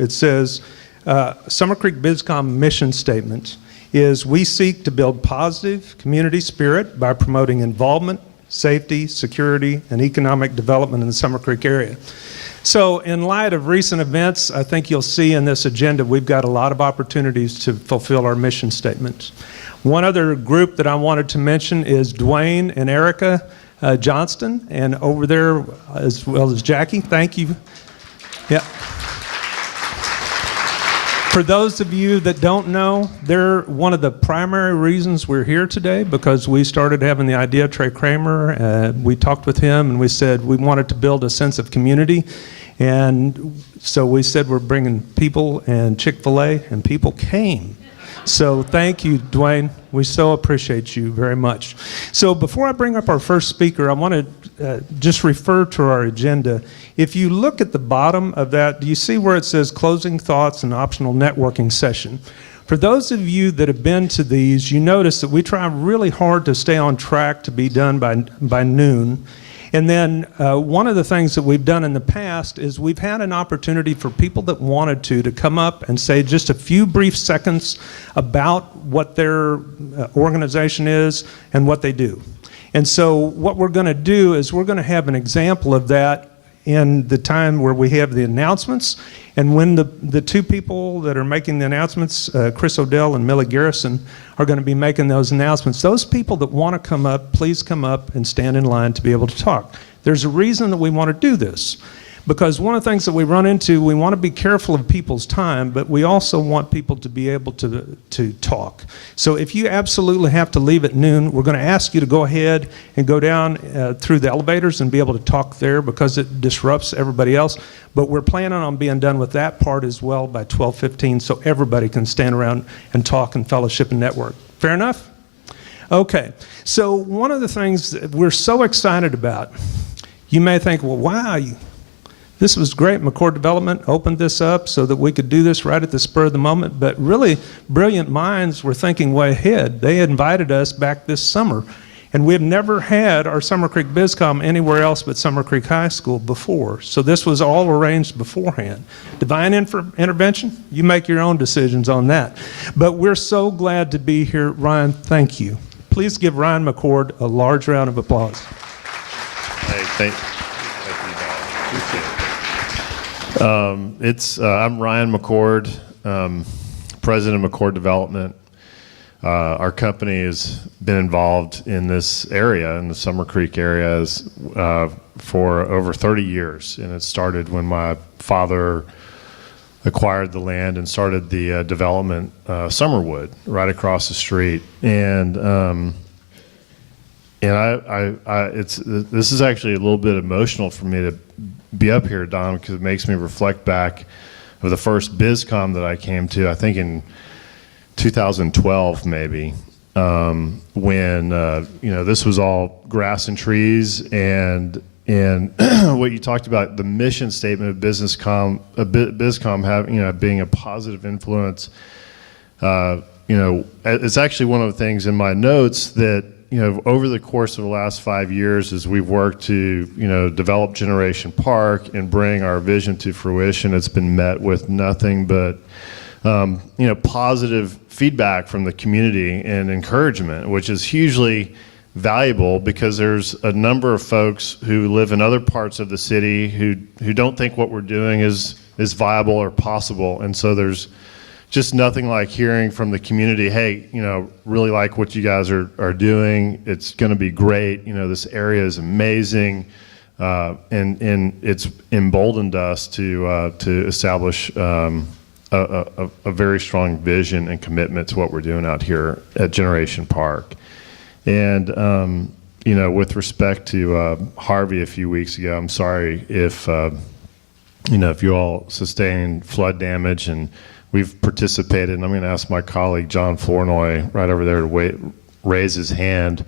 it says, Summer Creek Bizcom mission statement is we seek to build positive community spirit by promoting involvement, safety, security, and economic development in the Summer Creek area. So in light of recent events, I think you'll see in this agenda we've got a lot of opportunities to fulfill our mission statements. One other group that I wanted to mention is Dwayne and Erica Johnston, and over there as well as Jackie. Thank you. Yeah. For those of you that don't know, they're one of the primary reasons we're here today, because we started having the idea, Trey Kramer, we talked with him and we said we wanted to build a sense of community. And so we said we're bringing people and Chick-fil-A, and people came. So thank you, Dwayne. We so appreciate you very much. So before I bring up our first speaker, I want to just refer to our agenda. If you look at the bottom of that, do you see where it says closing thoughts and optional networking session? For those of you that have been to these, you notice that we try really hard to stay on track to be done by noon. And then one of the things that we've done in the past is we've had an opportunity for people that wanted to come up and say just a few brief seconds about what their organization is and what they do. And so what we're going to do is we're going to have an example of that in the time where we have the announcements. And when the two people that are making the announcements, Chris Odell and Millie Garrison, are going to be making those announcements, those people that want to come up, please come up and stand in line to be able to talk. There's a reason that we want to do this. Because one of the things that we run into, we want to be careful of people's time, but we also want people to be able to talk. So if you absolutely have to leave at noon, we're going to ask you to go ahead and go down through the elevators and be able to talk there, because it disrupts everybody else. But we're planning on being done with that part as well by 12:15, so everybody can stand around and talk and fellowship and network. Fair enough? Okay, so one of the things that we're so excited about, you may think, well, wow, this was great. McCord Development opened this up so that we could do this right at the spur of the moment, but really brilliant minds were thinking way ahead. They invited us back this summer, and we've never had our Summer Creek Bizcom anywhere else but Summer Creek High School before. So this was all arranged beforehand. Divine intervention, you make your own decisions on that. But we're so glad to be here. Ryan, thank you. Please give Ryan McCord a large round of applause. Hey, thank you, Bob. Appreciate it. I'm Ryan McCord, president of McCord Development. Our company has been involved in this area, in the Summer Creek area, for over 30 years. And it started when my father acquired the land and started the development, Summerwood, right across the street. And this is actually a little bit emotional for me to be up here, Don, because it makes me reflect back of the first Bizcom that I came to, I think in 2012 maybe, when this was all grass and trees, and what you talked about, the mission statement of Bizcom having, being a positive influence. It's actually one of the things in my notes that, over the course of the last 5 years, as we've worked to, develop Generation Park and bring our vision to fruition, it's been met with nothing but, positive feedback from the community and encouragement, which is hugely valuable, because there's a number of folks who live in other parts of the city who don't think what we're doing is viable or possible. And so there's just nothing like hearing from the community, hey, really like what you guys are doing. It's going to be great. This area is amazing, and it's emboldened us to establish a very strong vision and commitment to what we're doing out here at Generation Park. And with respect to Harvey a few weeks ago, I'm sorry if if you all sustained flood damage, and we've participated, and I'm going to ask my colleague John Flournoy right over there to raise his hand,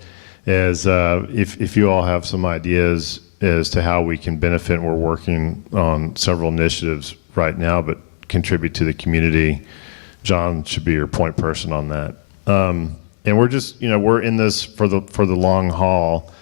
as if you all have some ideas as to how we can benefit. We're working on several initiatives right now, but contribute to the community. John should be your point person on that. And we're just, we're in this for the long haul.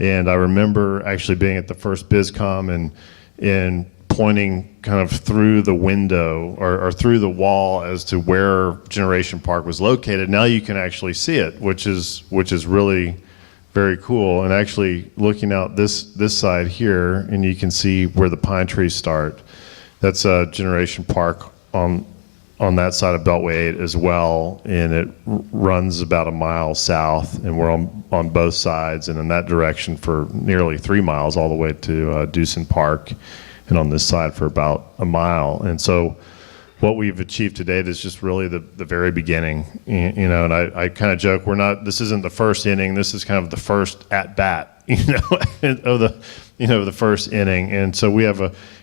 And I remember actually being at the first Bizcom and pointing kind of through the window or through the wall as to where Generation Park was located. Now you can actually see it, which is really very cool. And actually looking out this side here, and you can see where the pine trees start. That's Generation Park on that side of Beltway 8 as well, and it runs about a mile south, and we're on both sides and in that direction for nearly 3 miles all the way to Dewson Park, and on this side for about a mile. And so what we've achieved to date is just really the very beginning, you know, and I kind of joke, this isn't the first inning, this is kind of the first at bat, of the first inning. And so we have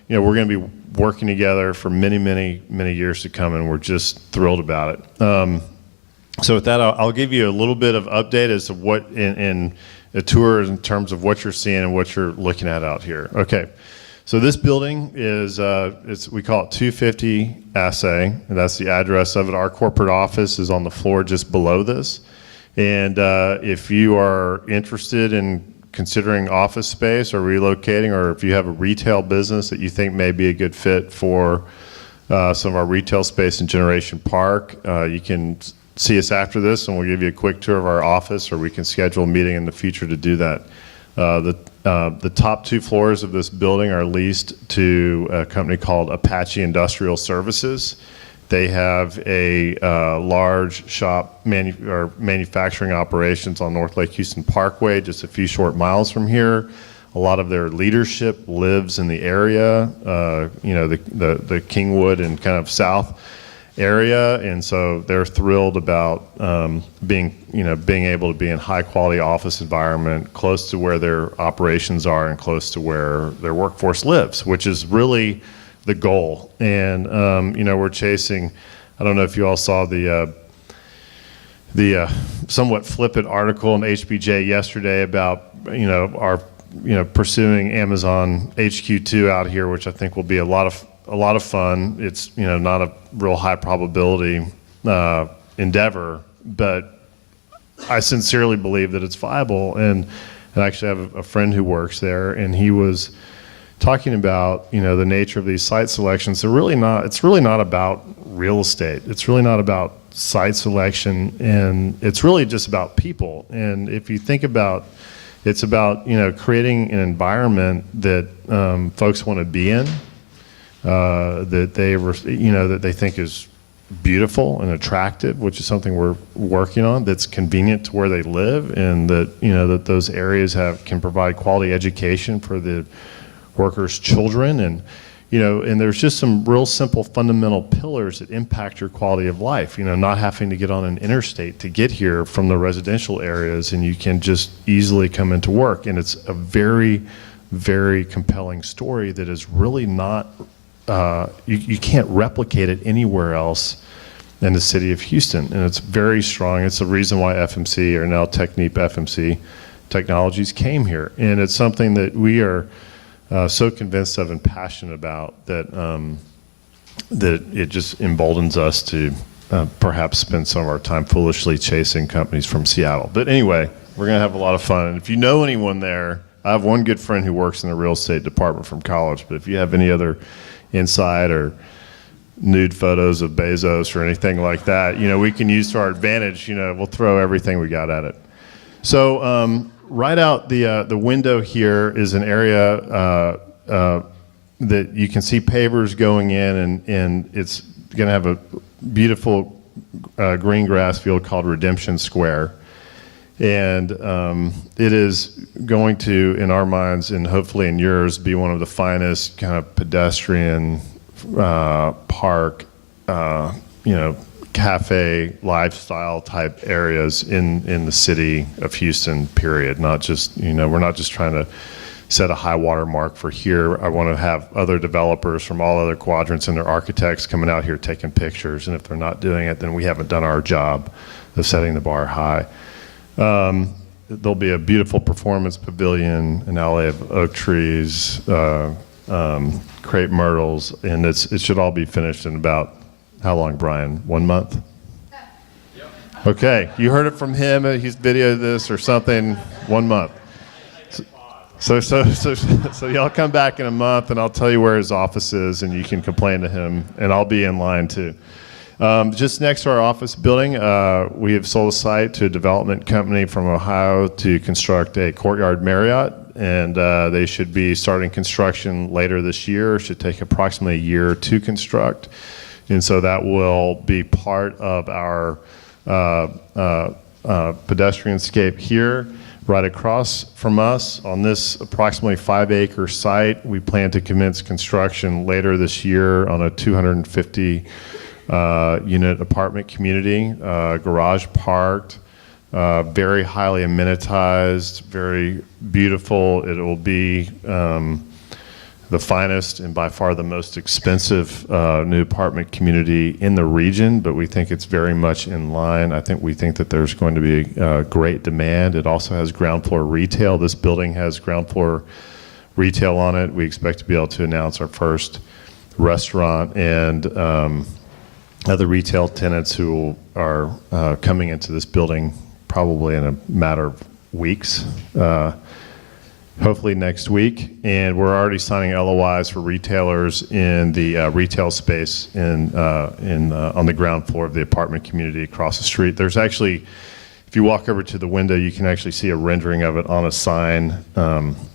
we're going to be working together for many, many, many years to come, and we're just thrilled about it. So with that, I'll give you a little bit of update as to what in a tour in terms of what you're seeing and what you're looking at out here. Okay. So this building is, we call it 250 Assay, and that's the address of it. Our corporate office is on the floor just below this. And if you are interested in considering office space or relocating, or if you have a retail business that you think may be a good fit for some of our retail space in Generation Park, you can see us after this and we'll give you a quick tour of our office, or we can schedule a meeting in the future to do that. The top 2 floors of this building are leased to a company called Apache Industrial Services. They have a large shop manufacturing operations on North Lake Houston Parkway, just a few short miles from here. A lot of their leadership lives in the area, the Kingwood and kind of south area, and so they're thrilled about being able to be in high quality office environment close to where their operations are and close to where their workforce lives, which is really the goal. And we're chasing, I don't know if you all saw the somewhat flippant article in HBJ yesterday about our pursuing Amazon HQ2 out here, which I think will be a lot of fun. It's not a real high probability endeavor, but I sincerely believe that it's viable. And I actually have a friend who works there, and he was talking about the nature of these site selections. It's really not about real estate. It's really not about site selection, and it's really just about people. And if you think about, it's about creating an environment that folks want to be in, that they think is beautiful and attractive, which is something we're working on, that's convenient to where they live, and that those areas can provide quality education for the workers' children, and there's just some real simple fundamental pillars that impact your quality of life. Not having to get on an interstate to get here from the residential areas, and you can just easily come into work. And it's a very, very compelling story that is really not, you can't replicate it anywhere else in the city of Houston. And it's very strong. It's the reason why FMC, or now Technip FMC Technologies, came here. And it's something that we are so convinced of and passionate about that that it just emboldens us to perhaps spend some of our time foolishly chasing companies from Seattle. But anyway, we're going to have a lot of fun. And if you know anyone there, I have one good friend who works in the real estate department from college, but if you have any other insight or nude photos of Bezos or anything like that, we can use to our advantage. We'll throw everything we got at it. So right out the window here is an area that you can see pavers going in, and it's going to have a beautiful green grass field called Redemption Square. And it is going to, in our minds and hopefully in yours, be one of the finest kind of pedestrian park, cafe lifestyle type areas in the city of Houston, period. Not just, we're not just trying to set a high water mark for here. I want to have other developers from all other quadrants and their architects coming out here taking pictures. And if they're not doing it, then we haven't done our job of setting the bar high. There'll be a beautiful performance pavilion, an alley of oak trees, crepe myrtles, and it should all be finished in about, how long, Brian? 1 month? Okay, you heard it from him. He's videoed this or something. 1 month. So y'all come back in a month, and I'll tell you where his office is, and you can complain to him, and I'll be in line too. Just next to our office building, we have sold a site to a development company from Ohio to construct a Courtyard Marriott, and they should be starting construction later this year. It should take approximately a year to construct, and so that will be part of our pedestrianscape here. Right across from us on this approximately 5-acre site, we plan to commence construction later this year on a 250 unit apartment community, garage parked, very highly amenitized, very beautiful. It will be the finest and by far the most expensive new apartment community in the region, but we think it's very much in line. We think that there's going to be great demand. It also has ground floor retail. This building has ground floor retail on it. We expect to be able to announce our first restaurant and other retail tenants who are coming into this building probably in a matter of weeks. Hopefully next week, and we're already signing LOIs for retailers in the retail space on the ground floor of the apartment community across the street. There's actually, if you walk over to the window, you can actually see a rendering of it on a sign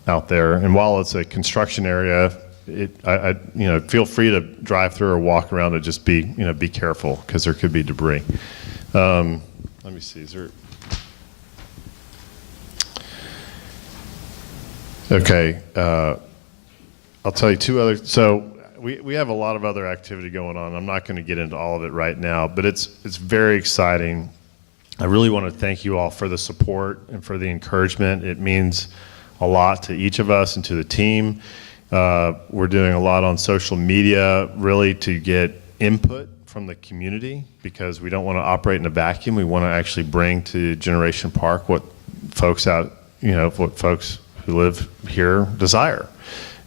out there. And while it's a construction area, feel free to drive through or walk around and just be careful because there could be debris. Let me see. Is there? Okay, I'll tell you two other. So we have a lot of other activity going on. I'm not going to get into all of it right now, but it's very exciting. I really want to thank you all for the support and for the encouragement. It means a lot to each of us and to the team. We're doing a lot on social media, really to get input from the community because we don't want to operate in a vacuum. We want to actually bring to Generation Park what folks who live here desire.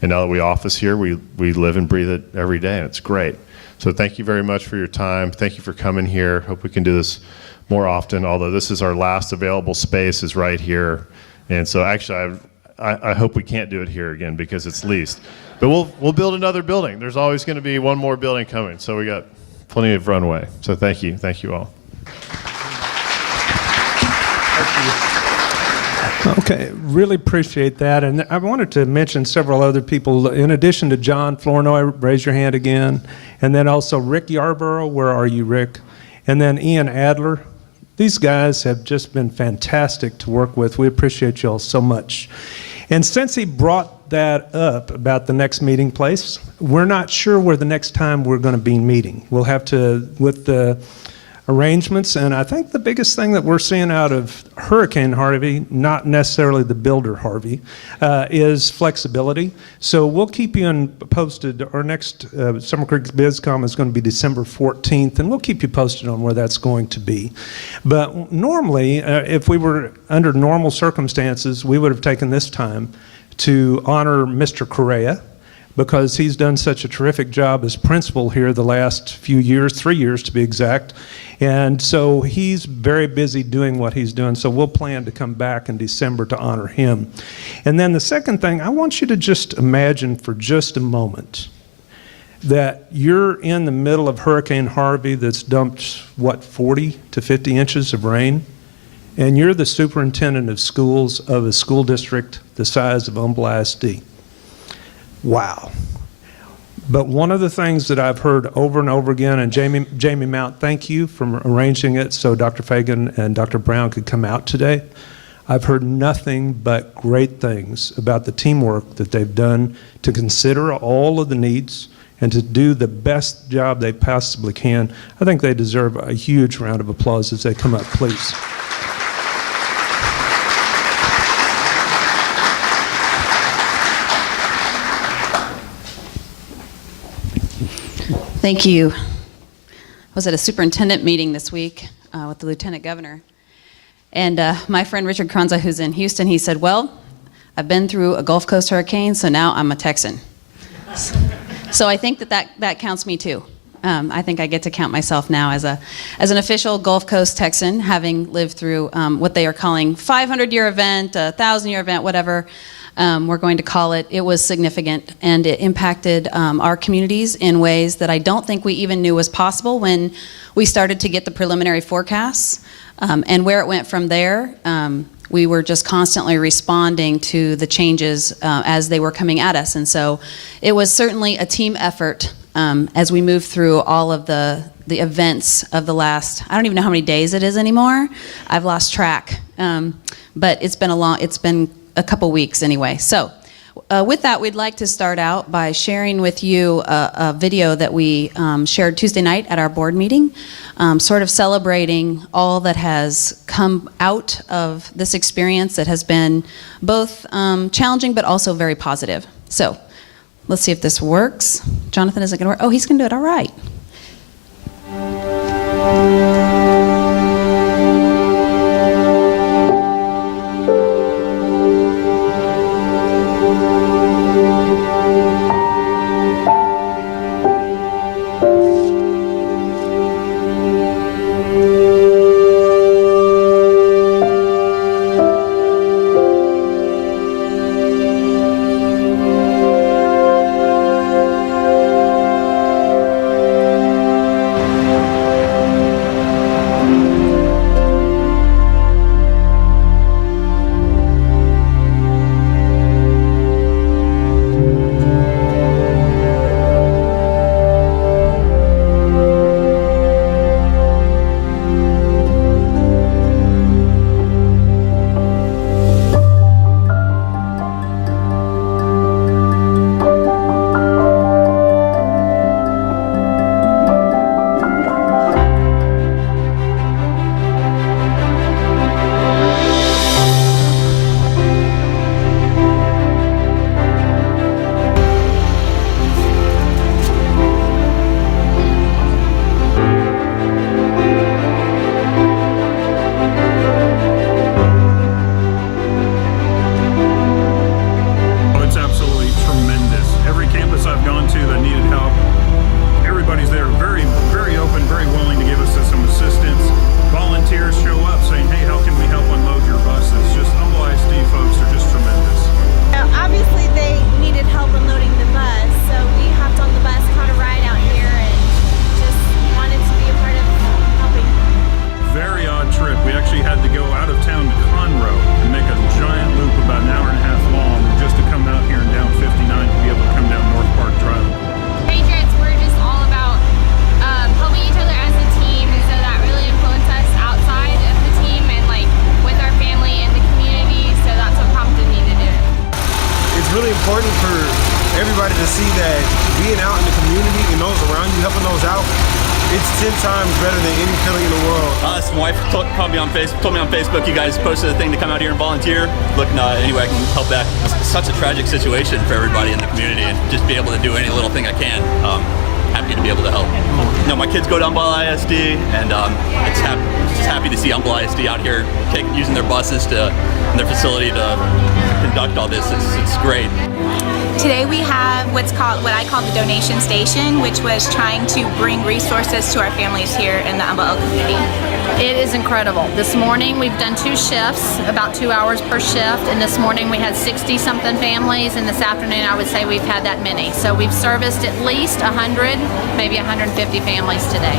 And now that we office here, we live and breathe it every day, and it's great. So thank you very much for your time. Thank you for coming here. Hope we can do this more often, although this is our last available space is right here. And so actually, I hope we can't do it here again because it's leased. But we'll build another building. There's always going to be one more building coming, so we got plenty of runway. So thank you. Thank you all. Okay, really appreciate that. And I wanted to mention several other people. In addition to John Flournoy, raise your hand again. And then also Rick Yarborough, where are you, Rick? And then Ian Adler. These guys have just been fantastic to work with. We appreciate you all so much. And since he brought that up about the next meeting place, we're not sure where the next time we're going to be meeting. We'll have to, with the arrangements, and I think the biggest thing that we're seeing out of Hurricane Harvey, not necessarily the builder Harvey, is flexibility. So we'll keep you posted. Our next Summer Creek Bizcom is going to be December 14th, and we'll keep you posted on where that's going to be. But normally, if we were under normal circumstances, we would have taken this time to honor Mr. Correa, because he's done such a terrific job as principal here the last few years, 3 years to be exact. And so he's very busy doing what he's doing. So we'll plan to come back in December to honor him. And then the second thing, I want you to just imagine for just a moment that you're in the middle of Hurricane Harvey that's dumped, 40 to 50 inches of rain? And you're the superintendent of schools of a school district the size of Humble ISD. Wow. But one of the things that I've heard over and over again, and Jamie Mount, thank you for arranging it so Dr. Fagan and Dr. Brown could come out today. I've heard nothing but great things about the teamwork that they've done to consider all of the needs and to do the best job they possibly can. I think they deserve a huge round of applause as they come up, please. Thank you. I was at a superintendent meeting this week with the lieutenant governor. And my friend Richard Kranza, who's in Houston, he said, well, I've been through a Gulf Coast hurricane, so now I'm a Texan. So I think that counts me too. I think I get to count myself now as an official Gulf Coast Texan, having lived through what they are calling 500-year event, 1,000-year event, whatever. we're going to call it, it was significant, and it impacted our communities in ways that I don't think we even knew was possible when we started to get the preliminary forecasts. And where it went from there, we were just constantly responding to the changes as they were coming at us. And so it was certainly a team effort as we moved through all of the events of the last, I don't even know how many days it is anymore. I've lost track. But it's been a couple weeks anyway. So with that, we'd like to start out by sharing with you a video that we shared Tuesday night at our board meeting, sort of celebrating all that has come out of this experience that has been both challenging but also very positive. So let's see if this works. Jonathan, is it going to work? Oh, he's going to do it all right. important for everybody to see that being out in the community and those around you, helping those out, it's 10 times better than any feeling in the world. My wife told me on Facebook, you guys posted a thing to come out here and volunteer. Looking any way I can help back. It's such a tragic situation for everybody in the community, and just be able to do any little thing I can. Happy to be able to help. You know, my kids go to Humble ISD, and just happy to see Humble ISD out here using their buses in their facility to conduct all this. It's great. Today we have what I call the donation station, which was trying to bring resources to our families here in the Humble community. It is incredible. This morning we've done 2 shifts, about 2 hours per shift, and this morning we had 60-something families, and this afternoon I would say we've had that many. So we've serviced at least 100, maybe 150 families today.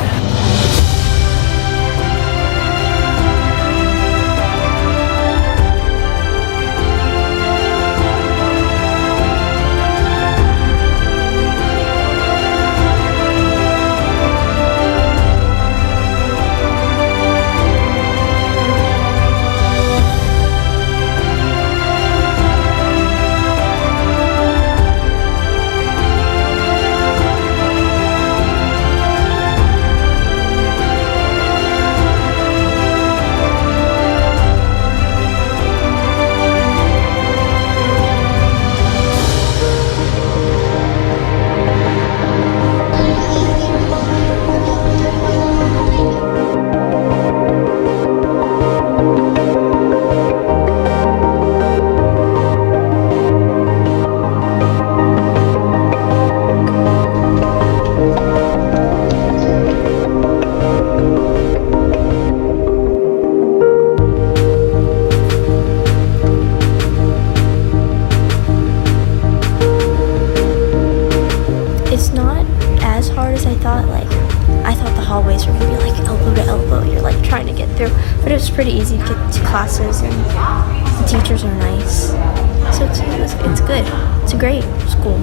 lines are maybe like elbow to elbow. You're like trying to get through, but it was pretty easy to get to classes, and the teachers are nice. So it's good. It's a great school.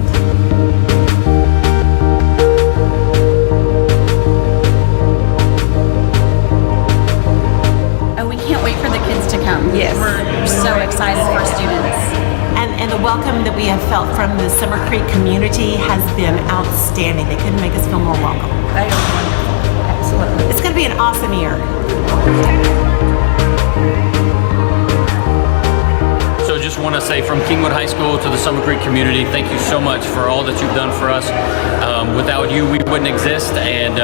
We can't wait for the kids to come. Yes. We're so excited for students. And the welcome that we have felt from the Summer Creek community has been outstanding. They couldn't make us feel more welcome. They are wonderful. Absolutely. It's going to be an awesome year. So just want to say from Kingwood High School to the Summer Creek community, thank you so much for all that you've done for us. Without you, we wouldn't exist, and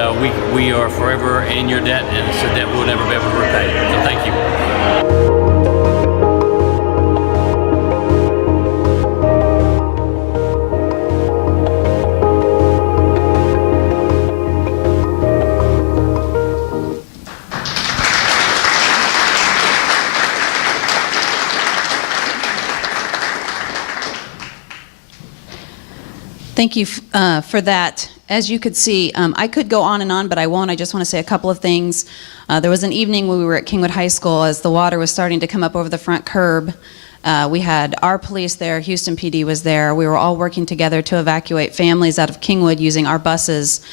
we are forever in your debt, and it's a debt we'll never be able to repay. So thank you. Thank you for that. As you could see, I could go on and on, but I won't. I just want to say a couple of things. There was an evening when we were at Kingwood High School as the water was starting to come up over the front curb. We had our police there, Houston PD was there. We were all working together to evacuate families out of Kingwood using our buses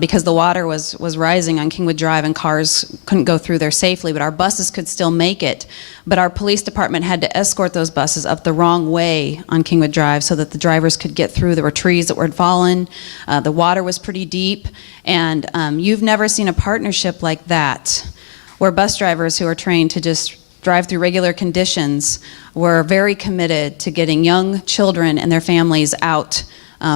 because the water was rising on Kingwood Drive and cars couldn't go through there safely, but our buses could still make it. But our police department had to escort those buses up the wrong way on Kingwood Drive so that the drivers could get through. There were trees that were fallen. The water was pretty deep. And you've never seen a partnership like that, where bus drivers who are trained to just drive through regular conditions were very committed to getting young children and their families out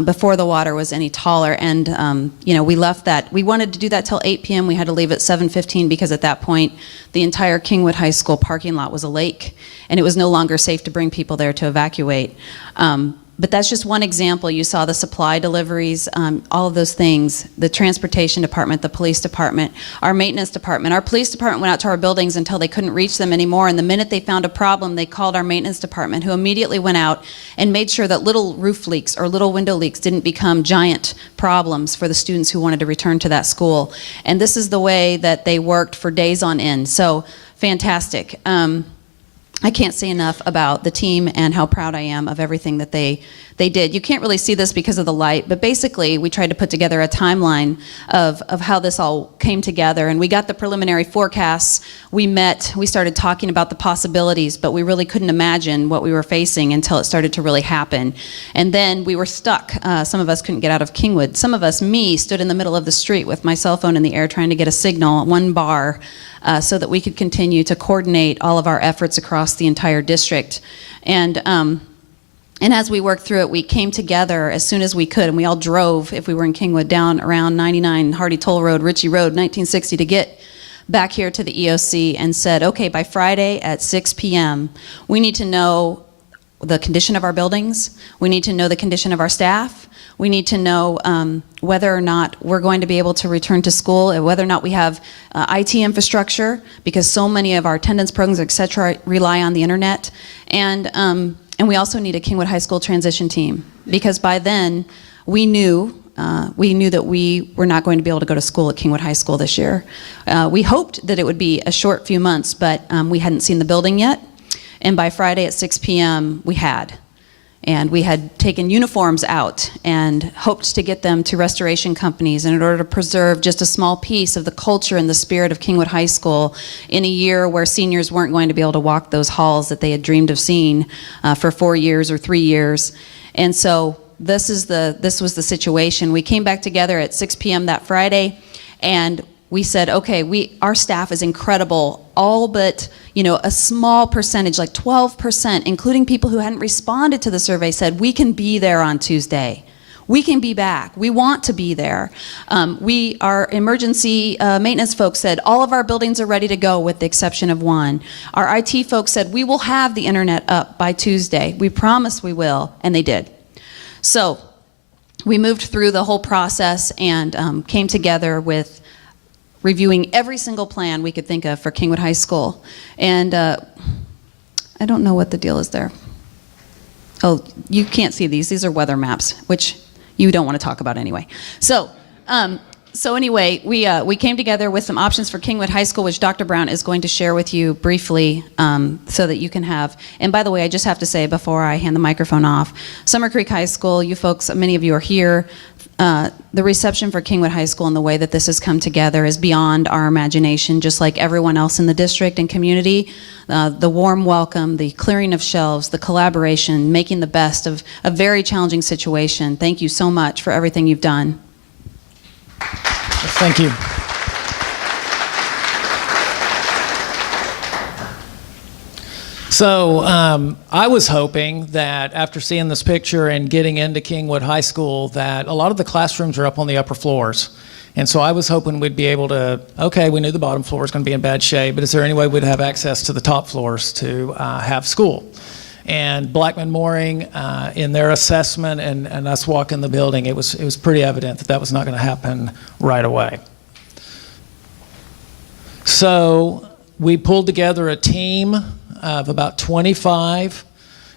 before the water was any taller. And we left that. We wanted to do that till 8 p.m. We had to leave at 7:15 because at that point the entire Kingwood High School parking lot was a lake, and it was no longer safe to bring people there to evacuate. But that's just one example. You saw the supply deliveries, all of those things, the transportation department, the police department, our maintenance department. Our police department went out to our buildings until they couldn't reach them anymore, and the minute they found a problem, they called our maintenance department, who immediately went out and made sure that little roof leaks or little window leaks didn't become giant problems for the students who wanted to return to that school. And this is the way that they worked for days on end. So fantastic. I can't say enough about the team and how proud I am of everything that they did. You can't really see this because of the light, but basically we tried to put together a timeline of how this all came together, and we got the preliminary forecasts. We met, we started talking about the possibilities, but we really couldn't imagine what we were facing until it started to really happen. And then we were stuck. Some of us couldn't get out of Kingwood. Some of us, me, stood in the middle of the street with my cell phone in the air trying to get a signal, one bar, so that we could continue to coordinate all of our efforts across the entire district. And as we worked through it, we came together as soon as we could, and we all drove, if we were in Kingwood, down around 99 Hardy Toll Road, Ritchie Road, 1960, to get back here to the EOC, and said, okay, by Friday at 6 p.m., we need to know the condition of our buildings, we need to know the condition of our staff, we need to know whether or not we're going to be able to return to school, and whether or not we have IT infrastructure, because so many of our attendance programs, et cetera, rely on the internet. And we also need a Kingwood High School transition team, because by then we knew that we were not going to be able to go to school at Kingwood High School this year. We hoped that it would be a short few months, but we hadn't seen the building yet. And by Friday at 6 p.m. we had. And we had taken uniforms out and hoped to get them to restoration companies in order to preserve just a small piece of the culture and the spirit of Kingwood High School in a year where seniors weren't going to be able to walk those halls that they had dreamed of seeing for 4 years or 3 years. And so this was the situation. We came back together at 6 p.m. that Friday, and we said, okay, our staff is incredible, all but a small percentage, like 12%, including people who hadn't responded to the survey, said we can be there on Tuesday. We can be back. We want to be there. Our emergency maintenance folks said all of our buildings are ready to go with the exception of one. Our IT folks said we will have the internet up by Tuesday. We promise we will, and they did. So we moved through the whole process and came together with reviewing every single plan we could think of for Kingwood High School. And I don't know what the deal is there. Oh, you can't see these. These are weather maps, which you don't want to talk about anyway. So So anyway, we came together with some options for Kingwood High School, which Dr. Brown is going to share with you briefly so that you can have. And by the way, I just have to say before I hand the microphone off, Summer Creek High School, you folks, many of you are here. The reception for Kingwood High School and the way that this has come together is beyond our imagination, just like everyone else in the district and community. The warm welcome, the clearing of shelves, the collaboration, making the best of a very challenging situation. Thank you so much for everything you've done. Thank you. So I was hoping that after seeing this picture and getting into Kingwood High School that a lot of the classrooms are up on the upper floors. And so I was hoping we'd be able to, okay, we knew the bottom floor was going to be in bad shape, but is there any way we'd have access to the top floors to have school? And Blackman Mooring, in their assessment and us walking the building, it was pretty evident that that was not going to happen right away. So we pulled together a team of about 25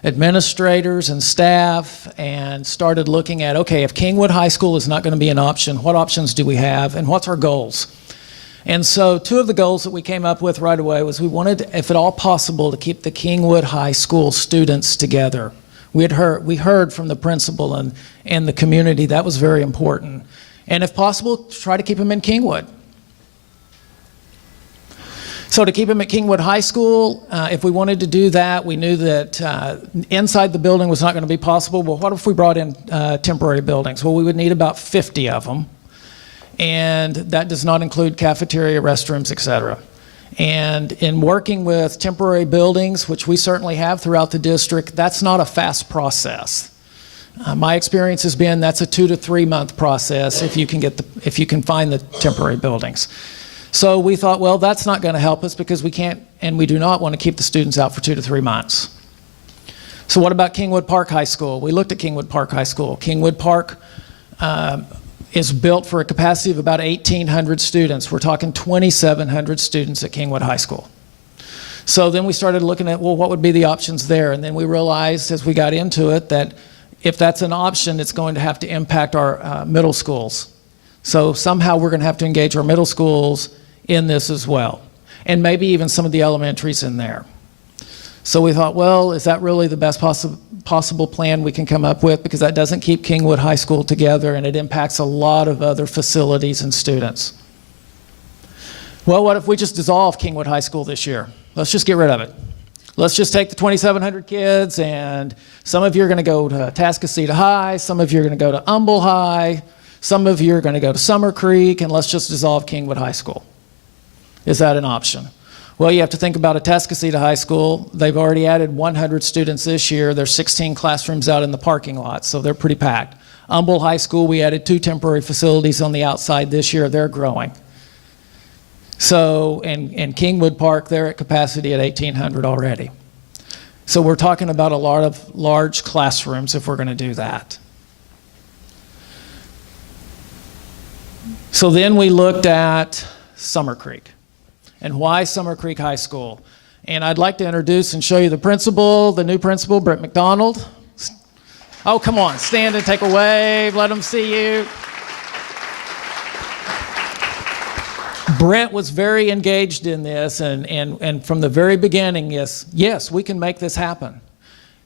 administrators and staff and started looking at, okay, if Kingwood High School is not going to be an option, what options do we have and what's our goals? And so two of the goals that we came up with right away was we wanted, if at all possible, to keep the Kingwood High School students together. We heard from the principal and the community that was very important. And if possible, try to keep them in Kingwood. So to keep them at Kingwood High School, if we wanted to do that, we knew that inside the building was not going to be possible. Well, what if we brought in temporary buildings? Well, we would need about 50 of them. And that does not include cafeteria, restrooms, etc. And in working with temporary buildings, which we certainly have throughout the district, that's not a fast process. My experience has been that's a 2 to 3 month process if you can find the temporary buildings. So we thought, well, that's not going to help us because we can't and we do not want to keep the students out for 2 to 3 months. So what about Kingwood Park High School? We looked at Kingwood Park High School. Kingwood Park is built for a capacity of about 1,800 students. We're talking 2,700 students at Kingwood High School. So then we started looking at, well, what would be the options there? And then we realized as we got into it that if that's an option, it's going to have to impact our middle schools. So somehow we're going to have to engage our middle schools in this as well. And maybe even some of the elementaries in there. So we thought, well, is that really the best possible plan we can come up with? Because that doesn't keep Kingwood High School together and it impacts a lot of other facilities and students. Well, what if we just dissolve Kingwood High School this year? Let's just get rid of it. Let's just take the 2,700 kids and some of you are going to go to Atascocita High, some of you are going to go to Humble High, some of you are going to go to Summer Creek, and let's just dissolve Kingwood High School. Is that an option? Well, you have to think about Atascocita High School. They've already added 100 students this year. There's 16 classrooms out in the parking lot, so they're pretty packed. Humble High School, we added 2 temporary facilities on the outside this year. They're growing. So, and Kingwood Park, they're at capacity at 1,800 already. So we're talking about a lot of large classrooms if we're going to do that. So then we looked at Summer Creek. And why Summer Creek High School? And I'd like to introduce and show you the principal, the new principal, Brett McDonald. Oh, come on, stand and take a wave, let them see you. Brett was very engaged in this and from the very beginning, yes, we can make this happen.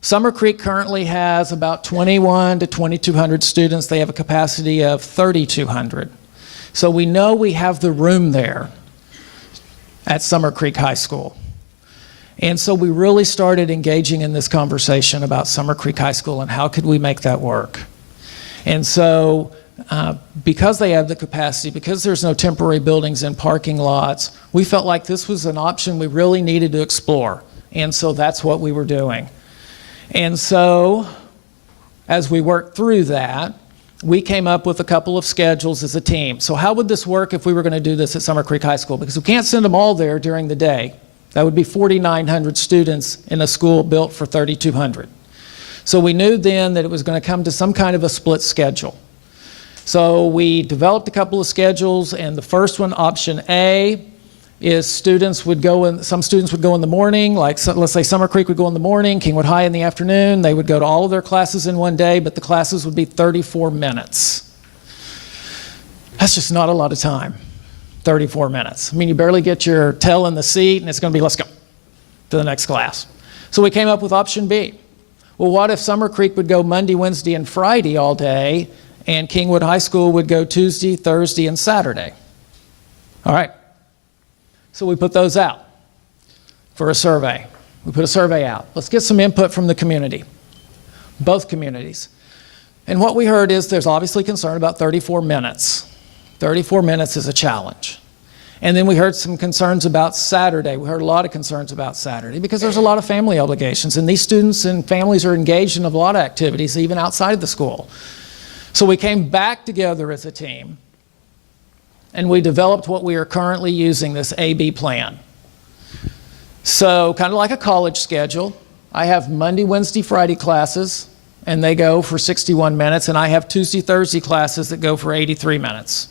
Summer Creek currently has about 21 to 2,200 students. They have a capacity of 3,200. So we know we have the room there at Summer Creek High School. And so we really started engaging in this conversation about Summer Creek High School and how could we make that work. And so because they have the capacity, because there's no temporary buildings and parking lots, we felt like this was an option we really needed to explore. And so that's what we were doing. And so as we worked through that, we came up with a couple of schedules as a team. So how would this work if we were going to do this at Summer Creek High School? Because we can't send them all there during the day. That would be 4,900 students in a school built for 3,200. So we knew then that it was going to come to some kind of a split schedule. So we developed a couple of schedules, and the first one, option A, is some students would go in the morning, like let's say Summer Creek would go in the morning, Kingwood High in the afternoon. They would go to all of their classes in one day, but the classes would be 34 minutes. That's just not a lot of time, 34 minutes. I mean, you barely get your tail in the seat, and it's going to be, let's go to the next class. So we came up with option B. Well, what if Summer Creek would go Monday, Wednesday, and Friday all day, and Kingwood High School would go Tuesday, Thursday, and Saturday? All right. So we put those out for a survey. We put a survey out. Let's get some input from the community, both communities. And what we heard is there's obviously concern about 34 minutes. 34 minutes is a challenge. And then we heard some concerns about Saturday. We heard a lot of concerns about Saturday because there's a lot of family obligations, and these students and families are engaged in a lot of activities even outside of the school. So we came back together as a team, and we developed what we are currently using, this A-B plan. So kind of like a college schedule, I have Monday, Wednesday, Friday classes, and they go for 61 minutes, and I have Tuesday, Thursday classes that go for 83 minutes.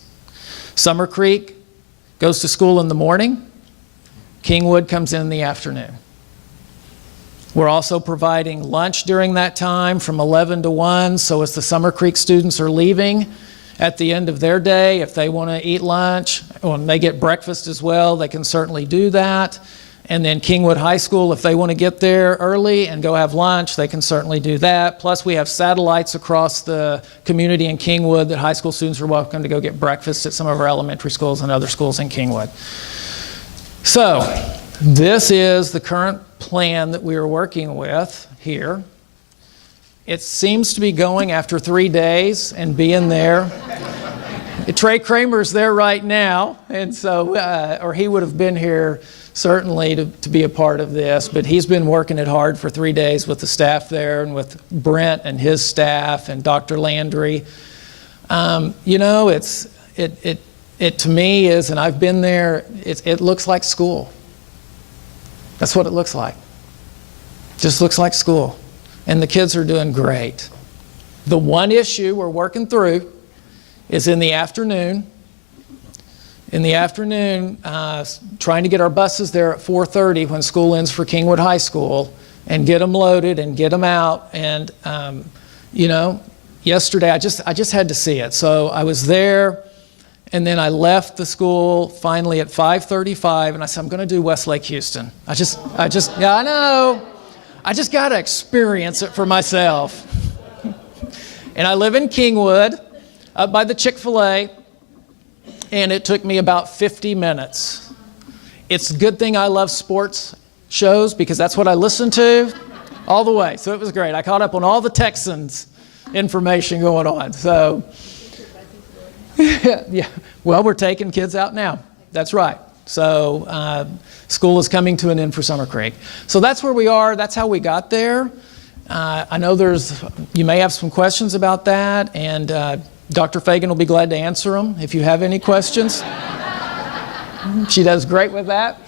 Summer Creek goes to school in the morning. Kingwood comes in the afternoon. We're also providing lunch during that time from 11 to 1, so as the Summer Creek students are leaving at the end of their day, if they want to eat lunch, and they get breakfast as well, they can certainly do that. And then Kingwood High School, if they want to get there early and go have lunch, they can certainly do that. Plus, we have satellites across the community in Kingwood that high school students are welcome to go get breakfast at some of our elementary schools and other schools in Kingwood. So, this is the current plan that we are working with here. It seems to be going after 3 days and being there. Trey Kramer's there right now, and so, or he would have been here certainly to be a part of this, but he's been working it hard for 3 days with the staff there and with Brent and his staff and Dr. Landry. You know, it to me is, and I've been there, it looks like school. That's what it looks like. Just looks like school. And the kids are doing great. The one issue we're working through is in the afternoon. In the afternoon, trying to get our buses there at 4:30 when school ends for Kingwood High School and get them loaded and get them out. And, you know, yesterday I just had to see it. So I was there, and then I left the school finally at 5:35, and I said, I'm going to do Westlake Houston. Yeah, I know. I just got to experience it for myself. And I live in Kingwood, up by the Chick-fil-A, and it took me about 50 minutes. It's a good thing I love sports shows because that's what I listen to all the way. So it was great. I caught up on all the Texans information going on. So, yeah. Well, we're taking kids out now. That's right. So school is coming to an end for Summer Creek. So that's where we are. That's how we got there. I know you may have some questions about that, and Dr. Fagan will be glad to answer them if you have any questions. She does great with that.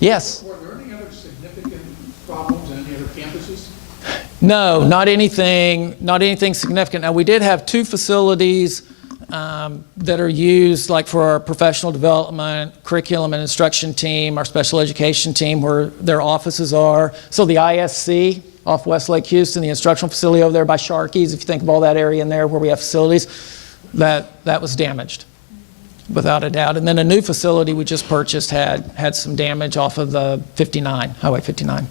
Yes? Were there any other significant problems in any other campuses? No, not anything significant. Now, we did have 2 facilities that are used like for our professional development, curriculum and instruction team, our special education team, where their offices are. So the ISC off Westlake Houston, the instructional facility over there by Sharkey's, if you think of all that area in there where we have facilities, that was damaged, without a doubt. And then a new facility we just purchased had some damage off of the 59, Highway 59.